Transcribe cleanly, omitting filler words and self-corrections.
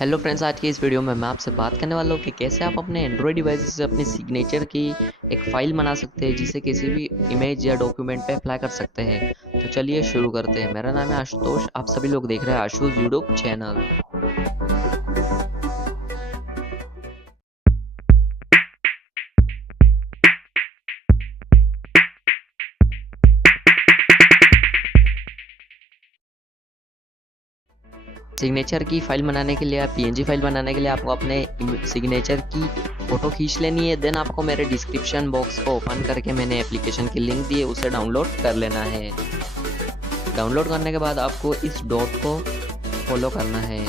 Hello friends, आज की इस वीडियो में मैं आपसे बात करने वाला हूँ कि कैसे आप अपने एंड्रॉयड डिवाइस से अपनी सिग्नेचर की एक फ़ाइल बना सकते हैं जिसे किसी भी इमेज या डॉक्यूमेंट पे अप्लाई कर सकते हैं। तो चलिए शुरू करते हैं। मेरा नाम है आशुतोष, आप सभी लोग देख रहे हैं आशूज़ यूट्यूब चैनल। सिग्नेचर की फ़ाइल बनाने के लिए या पीएनजी फाइल बनाने के लिए आपको अपने सिग्नेचर की फ़ोटो खींच लेनी है। देन आपको मेरे डिस्क्रिप्शन बॉक्स को ओपन करके मैंने एप्लीकेशन की लिंक दी है, उसे डाउनलोड कर लेना है। डाउनलोड करने के बाद आपको इस डॉट को फॉलो करना है।